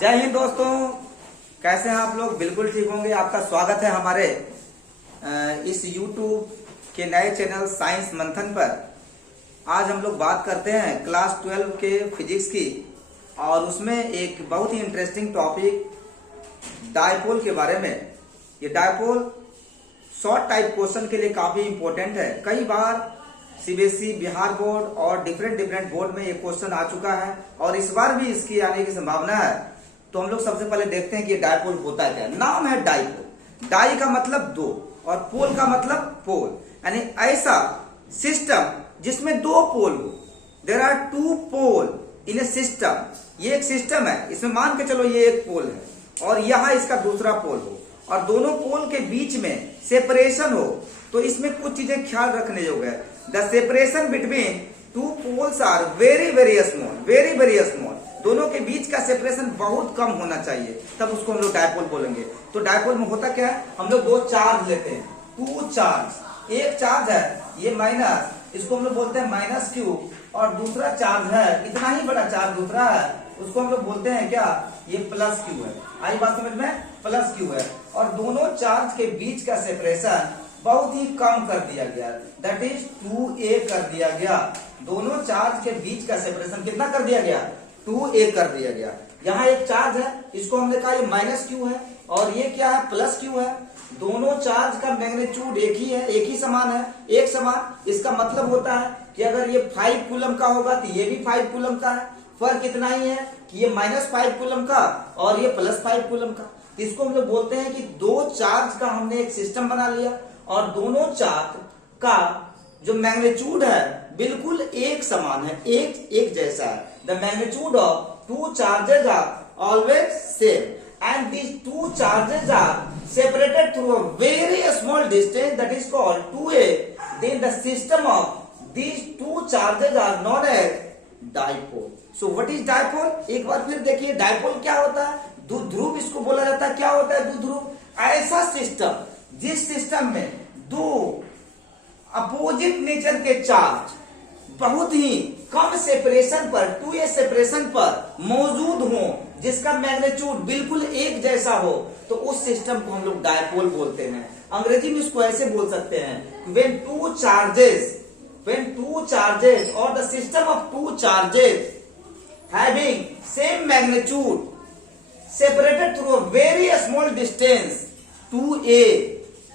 जय हिंद दोस्तों, कैसे हैं आप लोग। बिल्कुल ठीक होंगे। आपका स्वागत है हमारे इस YouTube के नए चैनल साइंस मंथन पर। आज हम लोग बात करते हैं क्लास 12 के फिजिक्स की, और उसमें एक बहुत ही इंटरेस्टिंग टॉपिक डायपोल के बारे में। ये डायपोल शॉर्ट टाइप क्वेश्चन के लिए काफी इंपॉर्टेंट है। कई बार सीबीएसई, बिहार बोर्ड और डिफरेंट बोर्ड में ये क्वेश्चन आ चुका है और इस बार भी इसकी आने की संभावना है। तो हम लोग सबसे पहले देखते हैं कि ये डायपोल होता क्या है। नाम है डायपोल। डाई का मतलब दो और पोल का मतलब पोल, यानी ऐसा सिस्टम जिसमें दो पोल हो। There are two pole in a system. ये एक सिस्टम है, इसमें मान के चलो ये एक पोल है और यहाँ इसका दूसरा पोल हो और दोनों पोल के बीच में सेपरेशन हो। तो इसमें कुछ चीजें ख्याल रखने योग्य है। The separation between two poles are very small. दोनों के बीच का सेपरेशन बहुत कम होना चाहिए, तब उसको हम लोग डायपोल बोलेंगे। तो डायपोल में होता क्या है, हम लोग दो चार्ज लेते हैं, टू चार्ज। एक चार्ज है ये माइनस, इसको हम लोग बोलते हैं माइनस क्यू, और दूसरा चार्ज है इतना ही बड़ा चार्ज दूसरा है, उसको हम लोग बोलते हैं क्या, ये प्लस क्यू है। आई बात समझ में, प्लस क्यू है। और दोनों चार्ज के बीच का सेपरेशन बहुत ही कम कर दिया गया, दैट इज 2a कर दिया गया। दोनों चार्ज के बीच का सेपरेशन कितना कर दिया गया, 2a कर दिया गया। यहाँ एक चार्ज है, इसको हमने कहा ये माइनस क्यू है, और ये क्या है, प्लस क्यू है। दोनों चार्ज का मैग्नीट्यूड एक ही है, एक ही समान है, एक समान। इसका मतलब होता है कि अगर ये 5 कूलम का होगा तो ये भी 5 कूलम का है। फर्क इतना ही है कि ये -5 कूलम का और ये +5 कूलम का। इसको हम लोग बोलते हैं कि दो चार्ज का हमने एक सिस्टम बना लिया और दोनों चार्ज का जो मैग्नीट्यूड है बिल्कुल एक समान है, एक जैसा है। The magnitude of two charges are always same and these two charges are separated through a very small distance, that is called 2a. Then the system of these two charges are known as dipole. So what is dipole? एक बार फिर देखिए dipole क्या होता है। द्विध्रुव इसको बोला जाता है। क्या होता है द्विध्रुव? ऐसा सिस्टम जिस सिस्टम में दो अपोजिट नेचर के चार्ज बहुत ही कम सेपरेशन पर, 2a सेपरेशन पर मौजूद हो, जिसका मैग्नीट्यूड बिल्कुल एक जैसा हो, तो उस सिस्टम को हम लोग डायपोल बोलते हैं। अंग्रेजी में इसको ऐसे बोल सकते हैं, when two charges or the system of two charges having same magnitude separated through a very small distance, 2a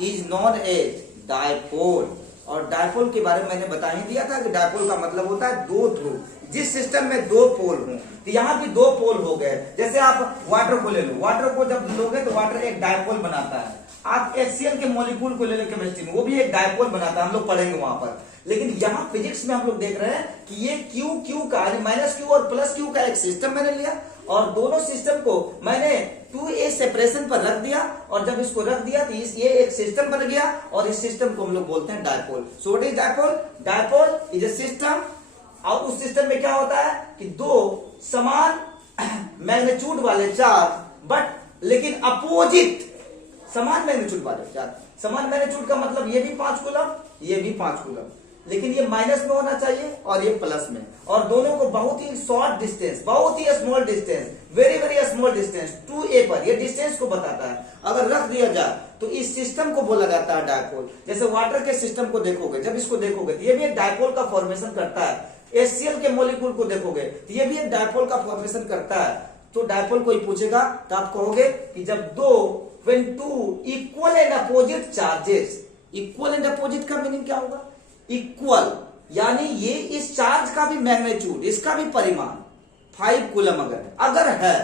is known as dipole. और डायपोल के बारे में मैंने बता ही दिया था कि डायपोल का मतलब होता है दो ध्रुव, जिस सिस्टम में दो पोल हों। तो यहाँ भी दो पोल हो गए। जैसे आप वाटर को ले लो, वाटर को जब लोगे तो वाटर एक डायपोल बनाता है। आप HCl के मॉलिक्यूल को ले लो केमिस्ट्री में, वो भी एक डायपोल बनाता है, हम लोग पढ़ेंगे वहां पर। लेकिन यहाँ फिजिक्स में हम लोग देख रहे हैं कि ये क्यू का माइनस क्यू और प्लस क्यू का एक सिस्टम मैंने लिया और दोनों सिस्टम को मैंने 2a सेपरेशन पर रख दिया, और जब इसको रख दिया तो ये एक सिस्टम बन गया, और इस सिस्टम को हम लोग बोलते हैं dipole. So what is dipole? Dipole is a system, और उस सिस्टम में क्या होता है कि दो समान मैग्नीट्यूड वाले चार्ज, बट लेकिन अपोजिट समान मैग्नीट्यूड वाले चार्ज। समान मैग्नीट्यूड का मतलब ये भी 5 कूलम, ये भी 5 कूलम, लेकिन ये माइनस में होना चाहिए और ये प्लस में, और दोनों को बहुत ही शॉर्ट डिस्टेंस, बहुत ही small distance, very small distance 2a पर, ये डिस्टेंस को बताता है, अगर रख दिया जाए तो इस सिस्टम को बोला जाता है डायपोल। जैसे वाटर के सिस्टम को देखोगे, जब इसको देखोगे तो ये भी एक डायपोल का फॉर्मेशन करता है। HCl के मॉलिक्यूल को देखोगे तो ये भी एक डायपोल का फॉर्मेशन करता है। तो डायपोल कोई पूछेगा तो आप कहोगे कि जब दो, when two equal and opposite charges, equal and opposite का मीनिंग क्या होगा? इक्वल, यानी ये इस चार्ज का भी मैग्नीट्यूड, इसका भी परिमाण 5 कूलम अगर है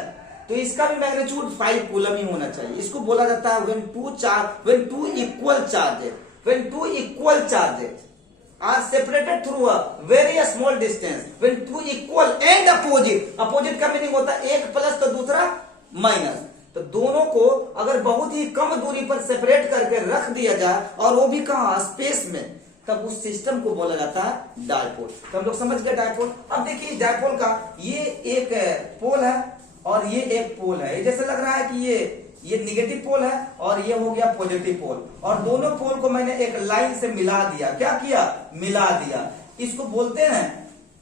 तो इसका भी मैग्नीट्यूड 5 कूलम ही होना चाहिए। इसको बोला जाता है when two equal charges are separated through a very small distance, when two equal and opposite का मीनिंग होता है एक प्लस तो दूसरा माइनस। तो दोनों को अगर बहुत ही कम दूरी पर सेपरेट करके रख दिया जाए, और वो भी कहां, स्पेस में, तब उस सिस्टम को बोला जाता है डायपोल। तो हम लोग समझ गए डायपोल। अब देखिए डायपोल का ये एक पोल है और ये एक पोल है। ये जैसे लग रहा है कि ये निगेटिव पोल है और ये हो गया पॉजिटिव पोल, और दोनों पोल को मैंने एक लाइन से मिला दिया। क्या किया? मिला दिया। इसको बोलते हैं,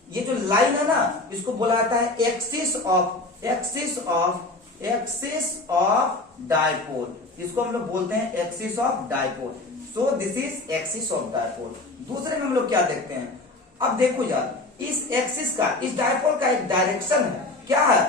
ये जो लाइन है ना, इसको बोला जाता है axis of axis of dipole, इसको हम लोग बोलते हैं axis of dipole. So this is axis of dipole. दूसरे में हम लोग क्या देखते हैं, अब देखो यार, इस एक्सिस का, इस डायपोल का एक डायरेक्शन है, क्या है,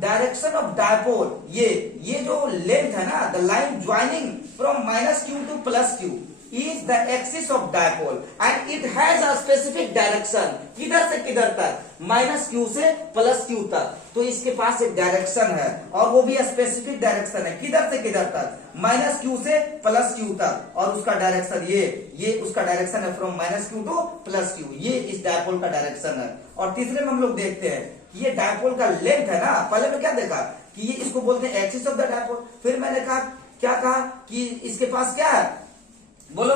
डायरेक्शन ऑफ डायपोल, ये जो लेंथ है ना, the line joining from -q to +q is the axis of dipole and it has a specific direction, किधर से किधर तक, -q से +q तक। तो इसके पास एक डायरेक्शन है और वो भी स्पेसिफिक डायरेक्शन है, किधर से किधर तक, -q से +q तक, और उसका डायरेक्शन ये उसका डायरेक्शन है फ्रॉम -q टू +q, ये इस डायपोल का डायरेक्शन है। और तीसरे में हम लोग देखते हैं ये डायपोल का लेंथ है ना, पहले में क्या देखा कि ये इसको बोलते हैं एक्सिस ऑफ द डायपोल। फिर मैंने कहा, क्या कहा कि इसके पास क्या है, बोलो,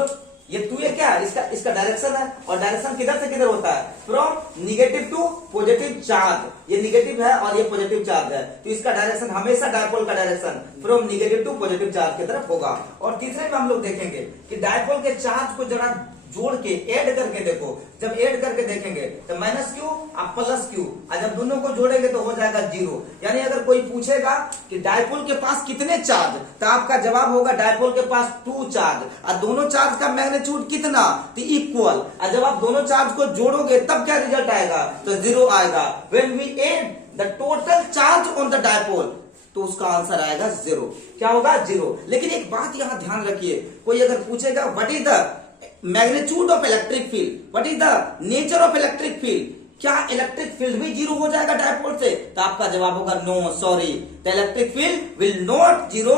ये क्या है, इसका डायरेक्शन है, और डायरेक्शन किधर से किधर होता है, from negative to positive charge, ये निगेटिव है और ये पॉजिटिव चार्ज है, तो इसका डायरेक्शन हमेशा डायपोल का direction from negative to positive charge की तरफ होगा। और तीसरे में हम लोग देखेंगे कि डायपोल के चार्ज को जरा जोड़ के ऐड करके देखो, जब ऐड करके देखेंगे तो -q और +q, और जब दोनों को जोड़ेंगे तो हो जाएगा 0। यानी अगर कोई पूछेगा कि डायपोल के पास कितने चार्ज, तो आपका जवाब होगा डायपोल के पास 2 चार्ज, और दोनों चार्ज का मैग्नीट्यूड कितना, तो इक्वल, और जब आप दोनों चार्ज को जोड़ोगे तब क्या रिजल्ट आएगा, तो 0 आएगा। When we add the total charge on the dipole, तो उसका आंसर आएगा 0। क्या होगा, 0। लेकिन एक बात यहां ध्यान रखिए, कोई अगर पूछेगा what is the magnitude of electric field, what is the nature of electric field, क्या इलेक्ट्रिक फील्ड भी 0 हो जाएगा डायपोल से, तो आपका जवाब होगा no, sorry, the electric field will not 0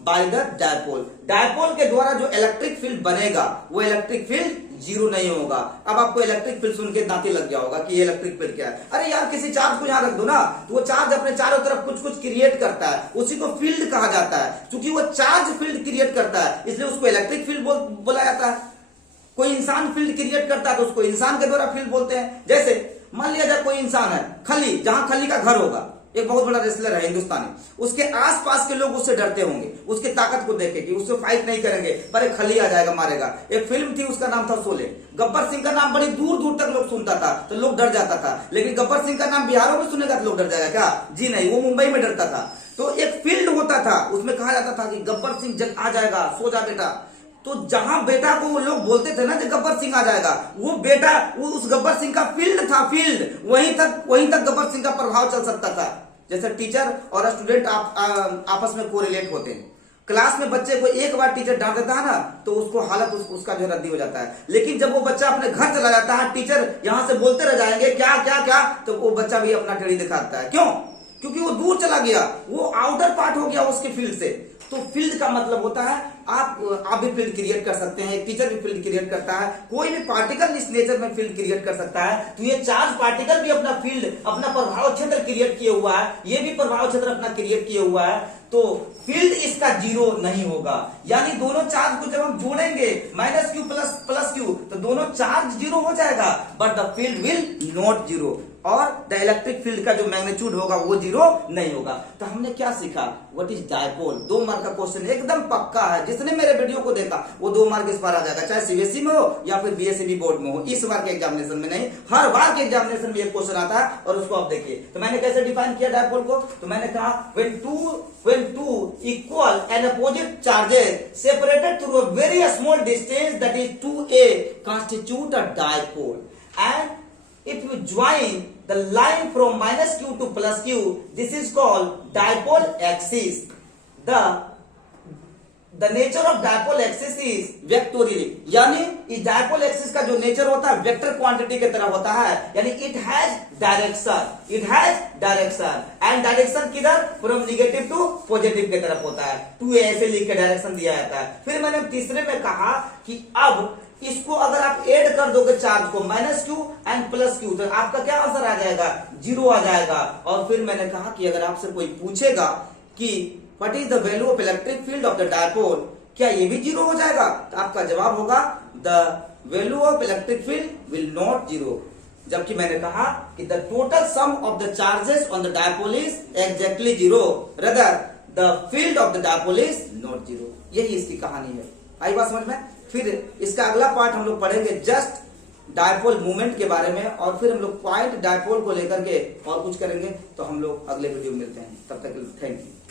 by the dipole. Dipole के द्वारा जो इलेक्ट्रिक फील्ड बनेगा वो इलेक्ट्रिक फील्ड 0 नहीं होगा। अब आपको इलेक्ट्रिक फील्ड सुन के दांती लग गया होगा कि ये इलेक्ट्रिक फील्ड क्या है। अरे यार, किसी चार्ज को यहां रख दो ना, तो वो चार्ज अपने चारों तरफ कुछ कुछ क्रिएट करता है, उसी को फील्ड कहा जाता है। क्योंकि वो चार्ज फील्ड क्रिएट करता है, इसलिए उसको इलेक्ट्रिक फील्ड बोला जाता है। कोई इंसान फील्ड क्रिएट करता है तो उसको इंसान के द्वारा फील्ड बोलते हैं। जैसे मान लिया जाए कोई इंसान है, खली, जहां खली का घर होगा, एक बहुत बड़ा रेसलर है हिंदुस्तानी, उसके आसपास के लोग उससे डरते होंगे, उसकी ताकत को देखे कि उससे फाइट नहीं करेंगे, पर एक खली आ जाएगा, मारेगा। एक फिल्म थी, उसका नाम था शोले। गब्बर सिंह का नाम बड़ी दूर दूर तक लोग सुनता था तो लोग डर जाता था, लेकिन गब्बर सिंह का नाम बिहारों में सुनेगा तो लोग डर जाएगा क्या, जी नहीं, वो मुंबई में डरता था। तो एक फील्ड होता था, उसमें कहा जाता था कि गब्बर सिंह जब आ जाएगा, सो जा बेटा। तो जहां बेटा को वो लोग बोलते थे ना कि गब्बर सिंह आ जाएगा, वो बेटा, वो उस गब्बर सिंह का फील्ड था, फील्ड, वहीं तक गब्बर सिंह का प्रभाव चल सकता था। जैसे टीचर और स्टूडेंट आपस में कोरिलेट होते हैं। क्लास में बच्चे को एक बार टीचर डांट देता है ना, तो उसको हालत उसका जो रद्दी हो जाता है। लेकिन जब वो बच्चा अपने घर चला जाता है, टीचर यहां से बोलते रह जाएंगे क्या क्या क्या, तो वो बच्चा भी अपना टेढ़ी दिखाता है। क्यों? क्योंकि वो दूर चला गया, वो आउटर पार्ट हो गया उसके फील्ड से। तो फील्ड का मतलब होता है आप भी फील्ड क्रिएट कर सकते हैं, एक टीचर भी फील्ड क्रिएट करता है, कोई भी पार्टिकल इस नेचर में फील्ड क्रिएट कर सकता है। तो ये चार्ज पार्टिकल भी अपना फील्ड, अपना प्रभाव क्षेत्र क्रिएट किए हुआ है, ये भी प्रभाव क्षेत्र अपना क्रिएट किए हुआ है। तो फील्ड इसका 0 नहीं होगा। यानी दोनों चार्ज को जब हम जोड़ेंगे -q प्लस q, तो दोनों चार्ज 0 हो जाएगा, but the field will not 0, और द इलेक्ट्रिक फील्ड का जो मैग्नीट्यूड होगा वो 0 नहीं होगा। तो हमने क्या सीखा, व्हाट इज डायपोल। 2 मार्क का क्वेश्चन एकदम पक्का है, जिसने मेरे वीडियो को देखा वो 2 मार्क इस बार आ जाएगा, चाहे सीबीएसई में हो या फिर बीएसईबी बोर्ड में हो। इस बार के एग्जामिनेशन में नहीं, हर बार के एग्जामिनेशन में ये क्वेश्चन आता है, और उसको आप देखिए। तो मैंने कैसे डिफाइन किया डायपोल को, तो मैंने कहा when two equal and opposite charges separated through a very small distance, that is 2a, constitute a dipole. And if you join the line from -q to +q, this is called dipole axis. The nature of dipole axis is vectorial, यानी इस dipole axis का जो nature होता है vector quantity की तरह होता है। यानी it has direction and direction किधर, फ्रॉम निगेटिव टू पॉजिटिव की तरफ होता है। 2a ऐसे लिख के डायरेक्शन दिया जाता है। फिर मैंने तीसरे में कहा कि अब इसको अगर आप ऐड कर दोगे चार्ज को -q एंड +q, तो आपका क्या आंसर आ जाएगा, 0 आ जाएगा। और फिर मैंने कहा कि अगर आपसे कोई पूछेगा कि what is the value of electric field of the dipole, क्या ये भी 0 हो जाएगा, तो आपका जवाब होगा the value of electric field will not 0। जबकि मैंने कहा कि the total sum of the charges on the dipole is exactly 0, rather the field of the dipole is not 0। यही इसकी कहानी है। आई बात समझ में। फिर इसका अगला पार्ट हम लोग पढ़ेंगे जस्ट डायपोल मूवमेंट के बारे में, और फिर हम लोग पॉइंट डायपोल को लेकर के और कुछ करेंगे। तो हम लोग अगले वीडियो में मिलते हैं, तब तक थैंक यू।